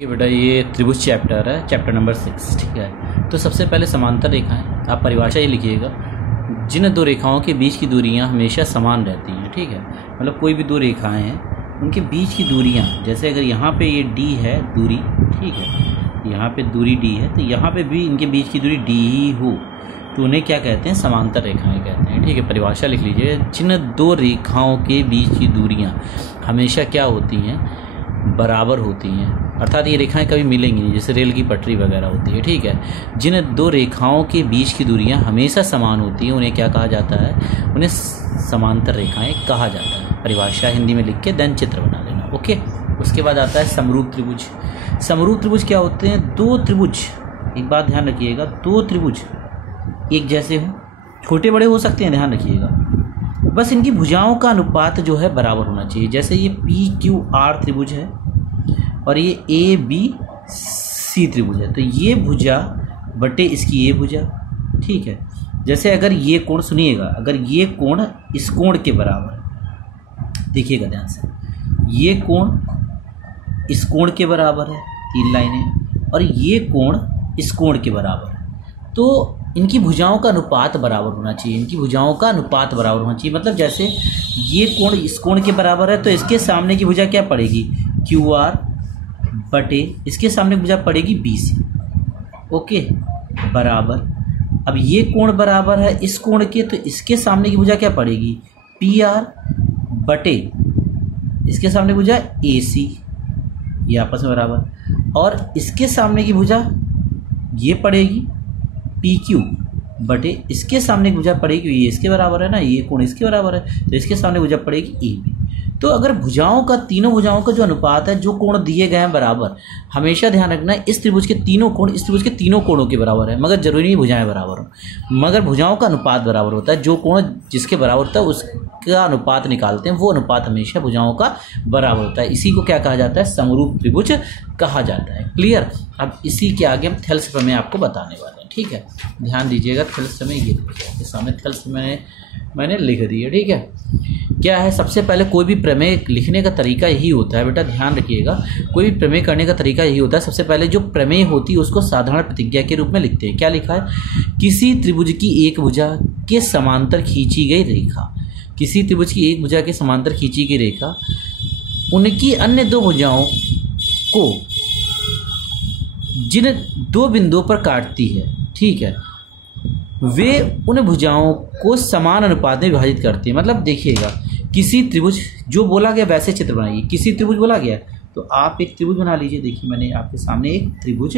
बेटा ये त्रिभुज चैप्टर है, चैप्टर नंबर 6। ठीक है, तो सबसे पहले समांतर रेखाएं, आप परिभाषा ये लिखिएगा, जिन दो रेखाओं के बीच की दूरियां हमेशा समान रहती हैं। ठीक है, मतलब कोई भी दो रेखाएं हैं उनके बीच की दूरियां, जैसे अगर यहाँ पे ये डी है दूरी, ठीक है, यहाँ पे दूरी डी है, तो यहाँ पे भी इनके बीच की दूरी डी ही हो तो उन्हें क्या कहते हैं? समांतर रेखाएं कहते हैं। ठीक है, परिभाषा लिख लीजिए, जिन दो रेखाओं के बीच की दूरियां हमेशा क्या होती हैं? बराबर होती हैं, अर्थात ये रेखाएं कभी मिलेंगी नहीं, जैसे रेल की पटरी वगैरह होती है। ठीक है, जिन दो रेखाओं के बीच की दूरियां हमेशा समान होती हैं उन्हें क्या कहा जाता है? उन्हें समांतर रेखाएं कहा जाता है। परिभाषा हिंदी में लिख के देन चित्र बना लेना। ओके, उसके बाद आता है समरूप त्रिभुज। समरूप त्रिभुज क्या होते हैं? दो त्रिभुज, एक बात ध्यान रखिएगा, दो त्रिभुज एक जैसे हों, छोटे बड़े हो सकते हैं, ध्यान रखिएगा, बस इनकी भुजाओं का अनुपात जो है बराबर होना चाहिए। जैसे ये PQR त्रिभुज है और ये ABC त्रिभुज है, तो ये भुजा बटे इसकी ये भुजा। ठीक है, जैसे अगर ये कोण, सुनिएगा, अगर ये कोण इस कोण के बराबर है, देखिएगा ध्यान से, ये कोण इस कोण के बराबर है, 3 लाइनें, और ये कोण इस कोण के बराबर है, तो इनकी भुजाओं का अनुपात बराबर होना चाहिए। इनकी भुजाओं का अनुपात बराबर होना चाहिए, मतलब जैसे ये कोण इस कोण के बराबर है तो इसके सामने की भुजा क्या पड़ेगी? QR बटे इसके सामने की भुजा पड़ेगी BC। ओके, बराबर। अब ये कोण बराबर है इस कोण के, तो इसके सामने की भुजा क्या पड़ेगी? PR बटे इसके सामने भुजा AC, ये आपस में बराबर, और इसके सामने की भुजा ये पड़ेगी PQ बटे इसके सामने की भुजा पड़ेगी, ये इसके बराबर है ना, ये कोण इसके बराबर है, तो इसके सामने भुजा पड़ेगी AB। तो अगर भुजाओं का, तीनों भुजाओं का जो अनुपात है, जो कोण दिए गए हैं बराबर, हमेशा ध्यान रखना है इस त्रिभुज के तीनों कोण इस त्रिभुज के तीनों कोणों के बराबर है, मगर जरूरी नहीं भुजाएं बराबर हो, मगर भुजाओं का अनुपात बराबर होता है। जो कोण जिसके बराबर होता है उसका अनुपात निकालते हैं, वो अनुपात हमेशा भुजाओं का बराबर होता है। इसी को क्या कहा जाता है? समरूप त्रिभुज कहा जाता है। क्लियर? अब इसी के आगे हम थेल्स प्रमेय आपको बताने वाले हैं। ठीक है, ध्यान दीजिएगा, थेल्स प्रमेय ये देखिए सामने, थेल्स मैंने लिख दी है। ठीक है, क्या है? सबसे पहले कोई भी प्रमेय लिखने का तरीका यही होता है, बेटा ध्यान रखिएगा, कोई भी प्रमेय करने का तरीका यही होता है। सबसे पहले जो प्रमेय होती है उसको साधारण प्रतिज्ञा के रूप में लिखते हैं। क्या लिखा है? किसी त्रिभुज की एक भुजा के समांतर खींची गई रेखा, किसी त्रिभुज की एक भुजा के समांतर खींची गई रेखा उनकी अन्य दो भुजाओं को जिन दो बिंदुओं पर काटती है, ठीक है, वे उन भुजाओं को समान अनुपात में विभाजित करती है। मतलब देखिएगा, किसी त्रिभुज, जो बोला गया वैसे चित्र बनाइए। किसी त्रिभुज बोला गया तो आप एक त्रिभुज बना लीजिए। देखिए मैंने आपके सामने एक त्रिभुज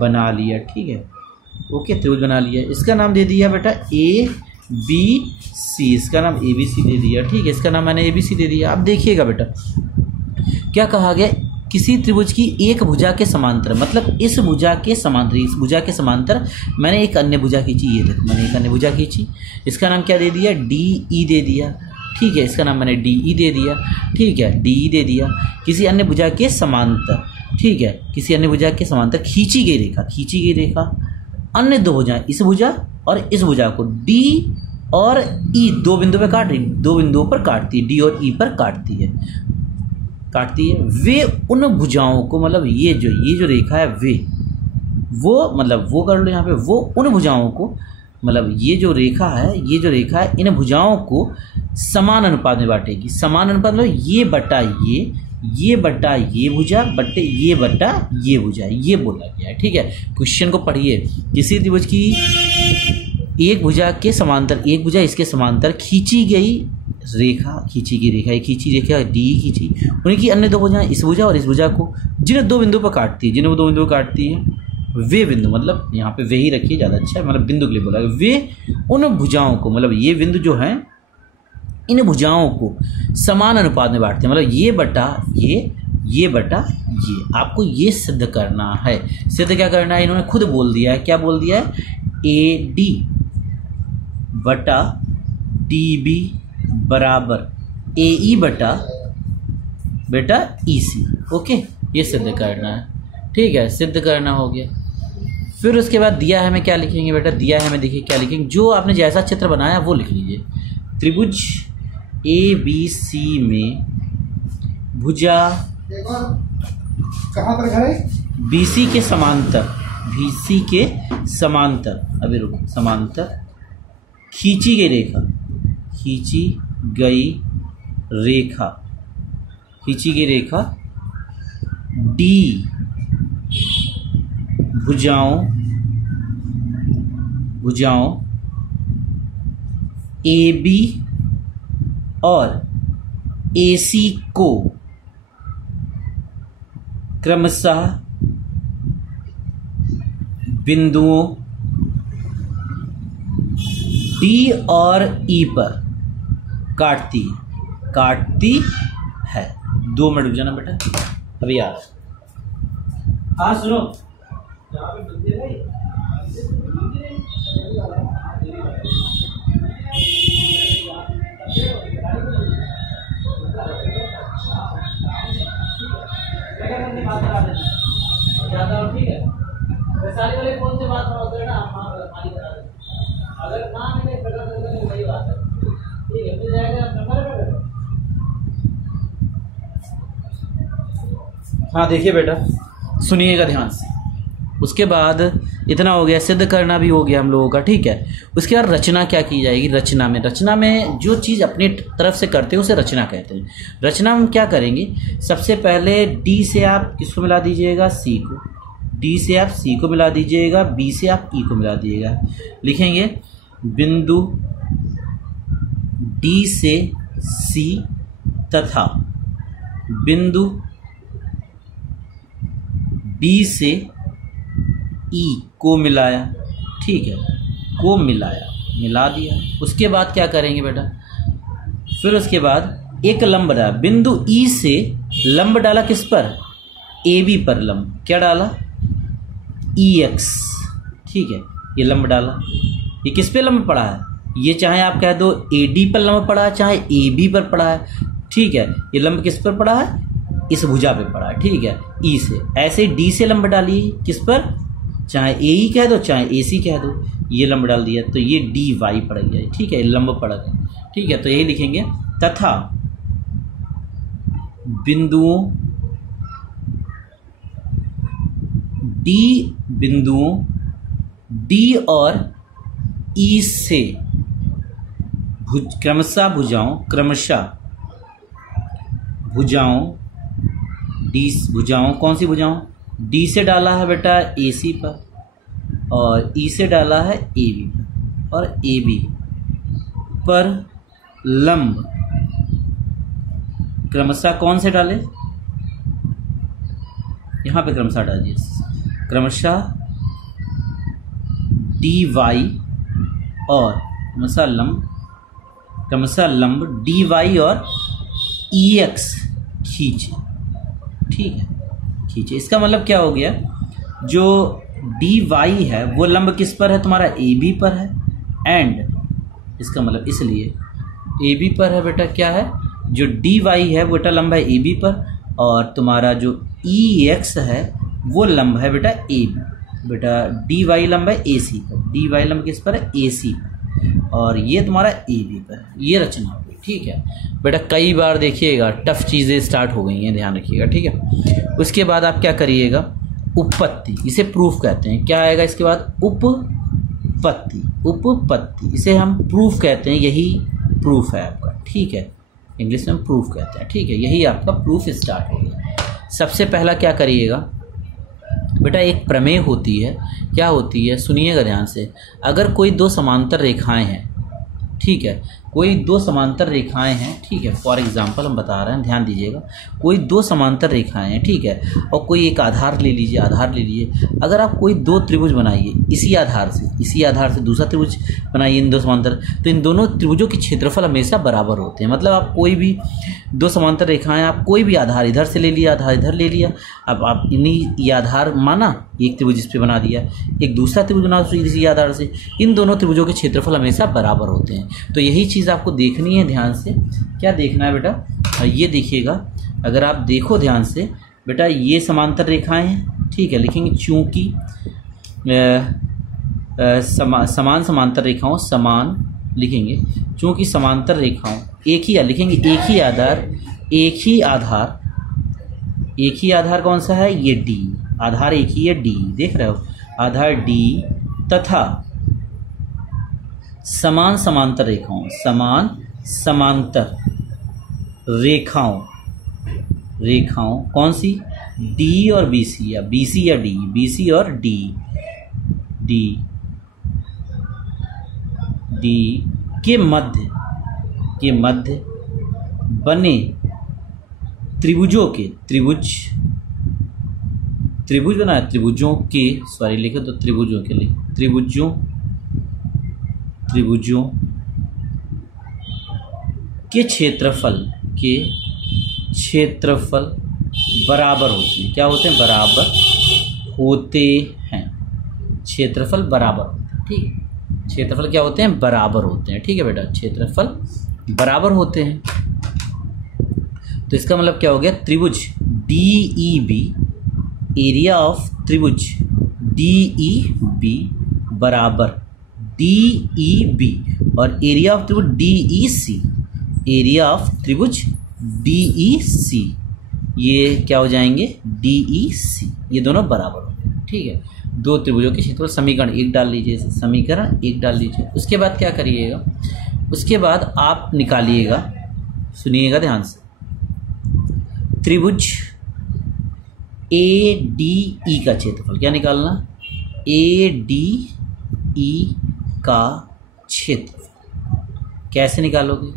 बना लिया। ठीक है, ओके, त्रिभुज बना लिया, इसका नाम दे दिया बेटा ABC, इसका नाम ABC दे दिया। ठीक है, इसका नाम मैंने ABC दे दिया। अब देखिएगा बेटा क्या कहा गया, किसी त्रिभुज की एक भुजा के समांतर, मतलब इस भुजा के समांतर, इस भुजा के समांतर मैंने एक अन्य भुजा खींची, ये देखो मैंने एक अन्य भुजा खींची, इसका नाम क्या दे दिया? DE दे दिया। ठीक है, इसका नाम मैंने DE दे दिया। ठीक है, DE दे दिया, किसी अन्य भुजा के समांतर। ठीक है, किसी अन्य भुजा के समांतर खींची गई रेखा, खींची गई रेखा अन्य दो भुजाएं, इस भुजा और इस भुजा को D और E दो बिंदु पर काट रही, दो बिंदुओं पर काटती है, D और E पर काटती है, वे उन भुजाओं को, मतलब ये जो रेखा है, वे वो, मतलब वो कर लो यहाँ पे, वो उन भुजाओं को, मतलब ये जो रेखा है इन भुजाओं को समान अनुपात में बांटेगी। समान अनुपात मतलब ये बटा ये भुजा बटे ये बटा ये भुजा, ये बोला गया है। ठीक है, क्वेश्चन को पढ़िए, किसी त्रिभुज की एक भुजा के समांतर, एक भुजा इसके समांतर खींची गई रेखा, ये खींची रेखा D खींची, उनकी अन्य दो भुजाएं, इस भुजा और इस भुजा को जिन दो बिंदुओं पर काटती है, वे बिंदु, मतलब यहाँ पे वे ही रखिए, ज़्यादा अच्छा है, मतलब बिंदु के लिए बोला है, वे उन भुजाओं को, मतलब ये बिंदु जो हैं इन भुजाओं को समान अनुपात में बांटते हैं, मतलब ये बटा ये बटा ये। आपको ये सिद्ध करना है। सिद्ध क्या करना है? इन्होंने खुद बोल दिया है। क्या बोल दिया है? AD बटा DB बराबर AE बटा बेटा EC। ओके, ये सिद्ध करना है। ठीक है, सिद्ध करना हो गया। फिर उसके बाद दिया है हमें, क्या लिखेंगे बेटा? दिया है हमें, देखिए क्या लिखेंगे, जो आपने जैसा चित्र बनाया वो लिख लीजिए। त्रिभुज ABC में भुजा कहाँ पर घर है? BC के समांतर, BC के समांतर, अभी रुको, समांतर खींची गई रेखा, खींची गई रेखा, खींची गई रेखा D भुजाओं AB और AC को क्रमशः बिंदुओं D और E पर काटती है। 2 मिनट रुक जाना बेटा, अभी आ रहा है। हाँ सुनो, ठीक है, वैशाली वाले फोन से बात होता ना, अगर ना मिले वही बात है, ठीक है, मिल जाएगा नंबर पे। हाँ देखिए बेटा, सुनिएगा ध्यान से। उसके बाद इतना हो गया, सिद्ध करना भी हो गया हम लोगों का, ठीक है। उसके बाद रचना क्या की जाएगी? रचना में जो चीज़ अपनी तरफ से करते हैं उसे रचना कहते हैं। रचना में क्या करेंगे? सबसे पहले D से आप किसको मिला दीजिएगा? C को। D से आप C को मिला दीजिएगा, B से आप E को मिला दीजिएगा। लिखेंगे बिंदु D से C तथा बिंदु B से E को मिलाया, ठीक है, को मिला दिया। उसके बाद क्या करेंगे बेटा? फिर उसके बाद एक लंब डाला, बिंदु E से लंब डाला किस पर? AB पर लंब। क्या डाला? EX, ठीक है, ये लंब डाला। ये किस पे लंब पड़ा है? ये चाहे आप कह दो AD पर लंब पड़ा है, चाहे AB पर पड़ा है, ठीक है। ये लंब किस पर पड़ा है? इस भुजा पे पड़ा है, ठीक है, E से। ऐसे D से लंब डालिए किस पर? चाहे AE कह दो, चाहे AC कह दो, ये लंब डाल दिया तो ये DY पड़ गया, ठीक है, लंब पड़ गया, ठीक है। तो यही लिखेंगे, तथा बिंदुओं D और E से क्रमशः भुजाओं कौन सी भुजाओं? D से डाला है बेटा AC पर और E से डाला है AB पर, और AB पर लंब क्रमशः कौन से डाले? यहाँ पे क्रमशः डालिए, क्रमशः DY और क्रमशः लंब DY और EX खींचे, ठीक है, खींचे। इसका मतलब क्या हो गया? जो DY है वो लंब किस पर है? तुम्हारा AB पर है। एंड इसका मतलब इसलिए AB पर है बेटा, क्या है? जो DY है वो बेटा लंब है AB पर, और तुम्हारा जो EX है वो लंब है बेटा AB। बेटा DY लंब है AC पर, DY लंब किस पर है? AC पर, और ये तुम्हारा AB पर है। ये रचना हो गई, ठीक है बेटा। कई बार देखिएगा टफ चीज़ें स्टार्ट हो गई हैं, ध्यान रखिएगा, ठीक है। उसके बाद आप क्या करिएगा? उपपत्ति, इसे प्रूफ कहते हैं। क्या आएगा इसके बाद? उपपत्ति, इसे हम प्रूफ कहते हैं। यही प्रूफ है आपका, ठीक है, इंग्लिश में प्रूफ कहते हैं, ठीक है। यही आपका प्रूफ स्टार्ट हो गया। सबसे पहला क्या करिएगा बेटा? एक प्रमेय होती है। क्या होती है? सुनिएगा ध्यान से। अगर कोई 2 समांतर रेखाएं हैं, ठीक है, कोई 2 समांतर रेखाएं हैं, ठीक है, फॉर एग्जांपल हम बता रहे हैं, ध्यान दीजिएगा। कोई 2 समांतर रेखाएं हैं, ठीक है, और कोई एक आधार ले लीजिए, अगर आप कोई 2 त्रिभुज बनाइए इसी आधार से दूसरा त्रिभुज बनाइए, इन 2 समांतर, तो इन दोनों त्रिभुजों के क्षेत्रफल हमेशा बराबर होते हैं। मतलब आप कोई भी 2 समांतर रेखाएं, आप कोई भी आधार इधर से ले लिया, आधार इधर ले लिया, अब आप ये आधार माना, एक त्रिभुज इस पे बना दिया, एक दूसरा त्रिभुज बना इसी आधार से, इन दोनों त्रिभुजों के क्षेत्रफल हमेशा बराबर होते हैं। तो यही चीज़ आपको देखनी है ध्यान से। क्या देखना है बेटा? ये देखिएगा, अगर आप देखो ध्यान से बेटा, ये समांतर रेखाएं हैं, ठीक है, लिखेंगे चूंकि समान समांतर रेखाओं, समान लिखेंगे, चूंकि समांतर रेखाओं एक ही लिखेंगे, एक ही आधार एक ही आधार कौन सा है, ये डी, आधार एक ही है डी, देख रहे हो, आधार डी तथा समान समांतर रेखाओं, समान समांतर रेखाओं कौन सी, डी और बीसी, या बीसी या डी, बीसी और डी, डी के मध्य बने त्रिभुजों के, त्रिभुज बना है, त्रिभुजों के, सॉरी लिखे तो त्रिभुजों के लिए, त्रिभुजों के क्षेत्रफल बराबर होते हैं, क्या होते हैं, बराबर होते हैं, क्षेत्रफल बराबर होते हैं, ठीक है, क्षेत्रफल क्या होते हैं, बराबर होते हैं, ठीक है बेटा, क्षेत्रफल बराबर होते हैं। तो इसका मतलब क्या हो गया, त्रिभुज DEB, एरिया ऑफ त्रिभुज DEB बराबर DEB और एरिया ऑफ त्रिभुज DEC, एरिया ऑफ त्रिभुज DEC, ये क्या हो जाएंगे, DEC, ये दोनों बराबर होंगे, ठीक है। दो त्रिभुजों के क्षेत्रफल, समीकरण एक डाल लीजिए, समीकरण एक डाल लीजिए। उसके बाद क्या करिएगा, उसके बाद आप निकालिएगा, सुनिएगा ध्यान से, त्रिभुज ADE का क्षेत्रफल, क्या निकालना, ADE का क्षेत्रफल कैसे निकालोगे,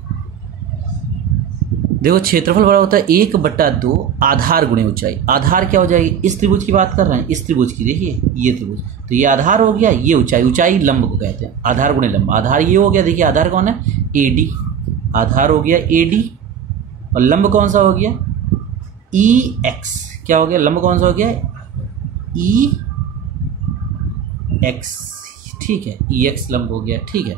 देखो क्षेत्रफल बड़ा होता है 1/2 आधार गुणे ऊंचाई, आधार क्या हो जाएगी, इस त्रिभुज की बात कर रहे हैं, इस त्रिभुज की, देखिए ये त्रिभुज, तो ये आधार हो गया, ये ऊंचाई, ऊंचाई लंब को कहते हैं, आधार गुणे लंब, आधार ये हो गया, देखिए आधार कौन है, AD, आधार हो गया AD, और लंब कौन सा हो गया, EX, क्या हो गया, लंब कौन सा हो गया, EX, ठीक है, EX लंब हो गया, ठीक है।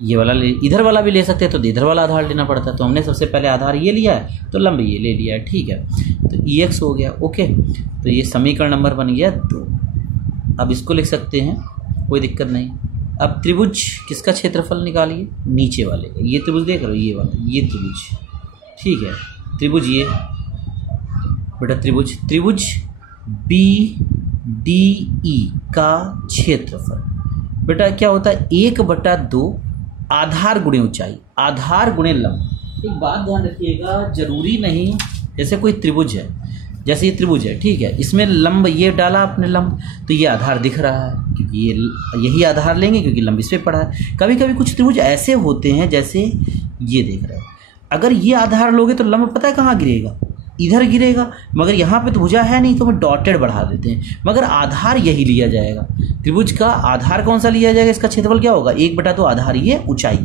ये वाला इधर वाला भी ले सकते हैं, तो इधर वाला आधार लेना पड़ता है, तो हमने सबसे पहले आधार ये लिया है, तो लंब ये ले लिया है, ठीक है, तो EX हो गया, ओके। तो ये समीकरण नंबर बन गया 2। अब इसको लिख सकते हैं, कोई दिक्कत नहीं। अब त्रिभुज किसका क्षेत्रफल निकालिए, नीचे वाले का, ये त्रिभुज देख रहे हो, ये वाला, ये त्रिभुज, ठीक है, त्रिभुज ये बेटा, त्रिभुज BDE का क्षेत्रफल बेटा क्या होता है, 1/2 आधार गुणे ऊंचाई, आधार गुणे लंब। एक बात ध्यान रखिएगा, जरूरी नहीं, जैसे कोई त्रिभुज है, जैसे ये त्रिभुज है, ठीक है, इसमें लंब ये डाला आपने लंब, तो ये आधार दिख रहा है, क्योंकि ये यही आधार लेंगे, क्योंकि लंब इस पे पड़ा है। कभी कभी कुछ त्रिभुज ऐसे होते हैं, जैसे ये देख रहे हो, अगर ये आधार लोगे तो लंब पता है कहाँ गिरेगा, इधर गिरेगा, मगर यहाँ पे तो भुजा है नहीं, तो हम डॉटेड बढ़ा देते हैं, मगर आधार यही लिया जाएगा, त्रिभुज का आधार कौन सा लिया जाएगा, इसका क्षेत्रफल क्या होगा, 1/2 आधार ये ऊंचाई,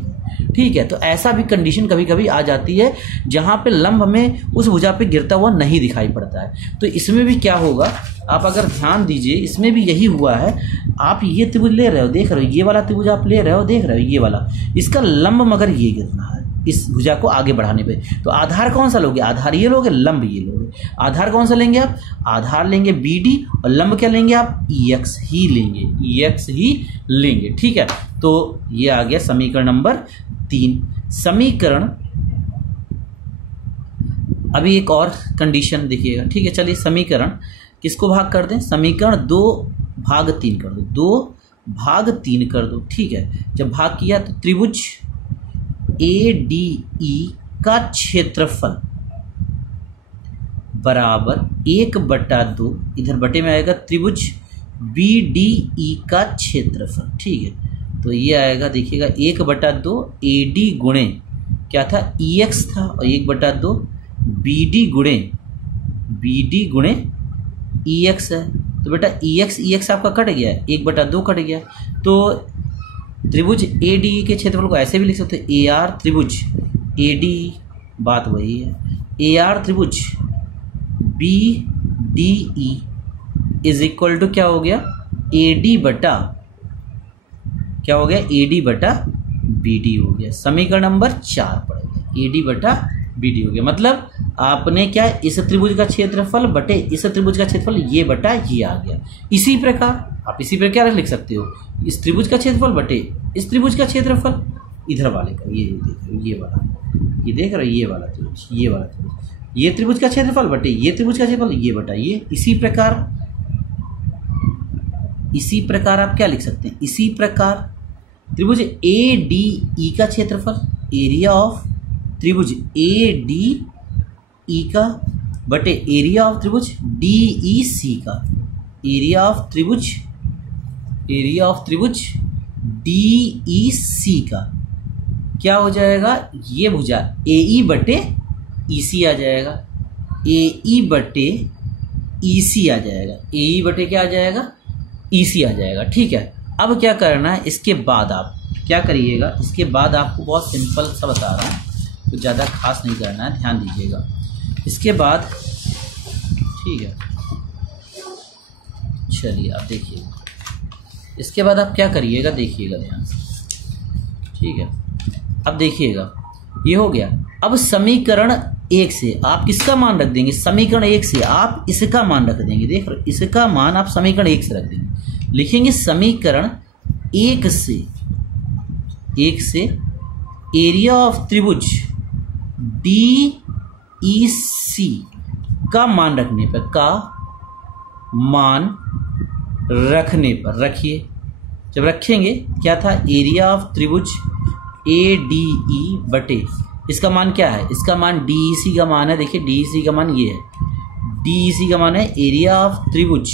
ठीक है। तो ऐसा भी कंडीशन कभी कभी आ जाती है, जहाँ पे लंब हमें उस भुजा पे गिरता हुआ नहीं दिखाई पड़ता है, तो इसमें भी क्या होगा, आप अगर ध्यान दीजिए, इसमें भी यही हुआ है। आप ये त्रिभुज ले रहे हो, देख रहे हो, ये वाला त्रिभुज आप ले रहे हो, देख रहे हो, ये वाला, इसका लंब मगर ये गिरना है इस भुजा को आगे बढ़ाने पे, तो आधार कौन सा लोगे, आधार ये लोगे, लंब ये लोगे। आधार कौन सा लेंगे आप, आधार लेंगे BD, और लंब क्या लेंगे आप, EX ही लेंगे, EX ही लेंगे, ठीक है। तो ये आ गया समीकरण नंबर 3। समीकरण, अभी एक और कंडीशन देखिएगा, ठीक है। चलिए समीकरण किसको भाग कर दें, समीकरण 2/3 कर दो, 2/3 कर दो, ठीक है। जब भाग किया तो त्रिभुज ADE का क्षेत्रफल बराबर 1/2, इधर बटे में आएगा त्रिभुज BDE का क्षेत्रफल, ठीक है। तो ये आएगा, देखिएगा 1/2 AD गुणे क्या था, EX था, और 1/2 BD गुणे EX है। तो बेटा EX आपका कट गया है, 1/2 कट गया, तो त्रिभुज ADE के क्षेत्रफल को ऐसे भी लिख सकते हैं, AR त्रिभुज ADE, बात वही है, AR त्रिभुज BDE इज इक्वल टू क्या हो गया, AD बटा क्या हो गया, AD बटा BD हो गया। समीकरण नंबर 4 पड़ गया, AD बटा BD हो गया। मतलब आपने क्या, इस त्रिभुज का क्षेत्रफल बटे इस त्रिभुज का क्षेत्रफल, ये बटा ये आ गया। इसी प्रकार आप इसी प्रकार लिख सकते हो, इस त्रिभुज का क्षेत्रफल बटे इस त्रिभुज का क्षेत्रफल, इधर वाले का, ये देख रहे हो, ये वाला, ये देख रहे हो, ये वाला त्रिभुज, ये वाला त्रिभुज, ये त्रिभुज का क्षेत्रफल बटे ये त्रिभुज का क्षेत्रफल, ये बटा ये। इसी प्रकार आप क्या लिख सकते हैं, इसी प्रकार त्रिभुज ए डी ई का क्षेत्रफल, एरिया ऑफ त्रिभुज ए डी ई का बटे एरिया ऑफ त्रिभुज डी ई सी का, एरिया ऑफ त्रिभुज डी ई सी का क्या हो जाएगा, ये भुजा ए ई बटे ई सी आ जाएगा, ए ई बटे ई सी आ जाएगा, ए ई बटे क्या आ जाएगा, ई सी आ जाएगा। ठीक है, अब क्या करना है, इसके बाद आप क्या करिएगा, इसके बाद आपको बहुत सिंपल सा बता रहा हूँ, कुछ ज़्यादा खास नहीं करना है, ध्यान दीजिएगा। इसके बाद ठीक है, चलिए आप देखिए, इसके बाद आप क्या करिएगा, देखिएगा ध्यान से। ठीक है, अब देखिएगा ये हो गया। अब समीकरण 1 से आप किसका मान रख देंगे, समीकरण 1 से आप इसका मान रख देंगे। देख रहे, इसका मान आप समीकरण 1 से रख देंगे, लिखेंगे समीकरण 1 से एरिया ऑफ त्रिभुज डी ई सी का मान रखने पर, रखिए। जब रखेंगे क्या था, एरिया ऑफ त्रिभुज ए डी ई बटे इसका मान क्या है, इसका मान डी ई सी का मान है। देखिए डी ई सी का मान ये है, डी ई सी का मान है एरिया ऑफ त्रिभुज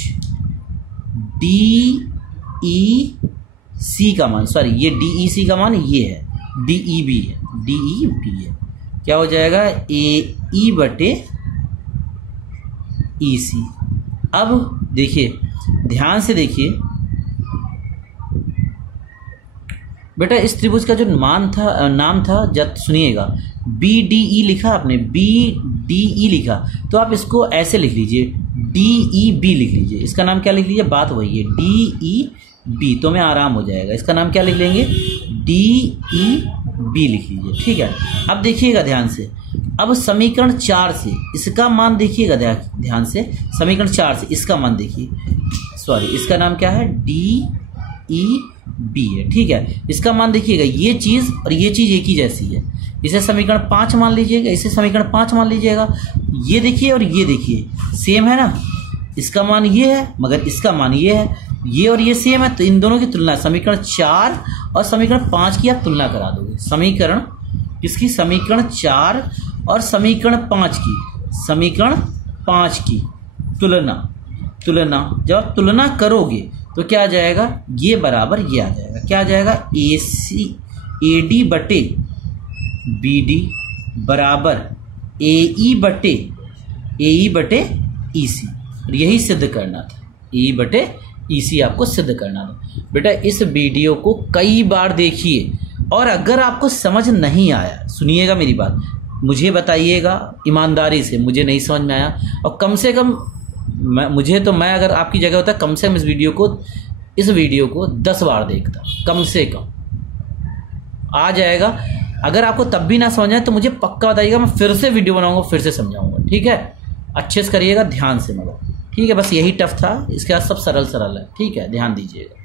डी ई सी का मान, सॉरी ये डी ई सी का मान ये है, डी ई बी है, डी ई बी है। क्या हो जाएगा, ए ई बटे ई सी। अब देखिए ध्यान से देखिए बेटा, इस त्रिभुज का जो नाम था जब सुनिएगा, बी डी ई लिखा आपने, बी डी ई लिखा, तो आप इसको ऐसे लिख लीजिए, डी ई बी लिख लीजिए। इसका नाम क्या लिख लीजिए, बात वही है, डी ई बी, तो में आराम हो जाएगा। इसका नाम क्या लिख लेंगे, डी ई बी लिख लीजिए। ठीक है, अब देखिएगा ध्यान से, अब समीकरण 4 से इसका मान देखिएगा ध्यान से, समीकरण 4 से इसका मान देखिए, सॉरी इसका नाम क्या है, डी ई बी है। ठीक है, इसका मान देखिएगा, ये चीज़ और ये चीज़ एक ही जैसी है। इसे समीकरण 5 मान लीजिएगा, इसे समीकरण 5 मान लीजिएगा। ये देखिए और ये देखिए सेम है ना, इसका मान ये है मगर इसका मान ये है, ये और ये सेम है, तो इन दोनों की तुलना समीकरण 4 और समीकरण 5 की आप तुलना करा दोगे। समीकरण किसकी, समीकरण 4 और समीकरण 5 की, समीकरण 5 की तुलना जब आप तुलना करोगे तो क्या आ जाएगा, ये बराबर ये आ जाएगा। क्या आ जाएगा, ए सी ए डी बटे बी डी बराबर ए ई बटे ई सी। यही सिद्ध करना था, ई बटे ई सी आपको सिद्ध करना था। बेटा इस वीडियो को कई बार देखिए, और अगर आपको समझ नहीं आया, सुनिएगा मेरी बात, मुझे बताइएगा ईमानदारी से, मुझे नहीं समझ में आया, और कम से कम मैं अगर आपकी जगह होता कम से कम इस वीडियो को 10 बार देखता, कम से कम आ जाएगा। अगर आपको तब भी ना समझ आए तो मुझे पक्का बताइएगा, मैं फिर से वीडियो बनाऊंगा, फिर से समझाऊंगा। ठीक है, अच्छे से करिएगा, ध्यान से मगर। ठीक है, बस यही टफ था, इसके बाद सब सरल है। ठीक है, ध्यान दीजिएगा।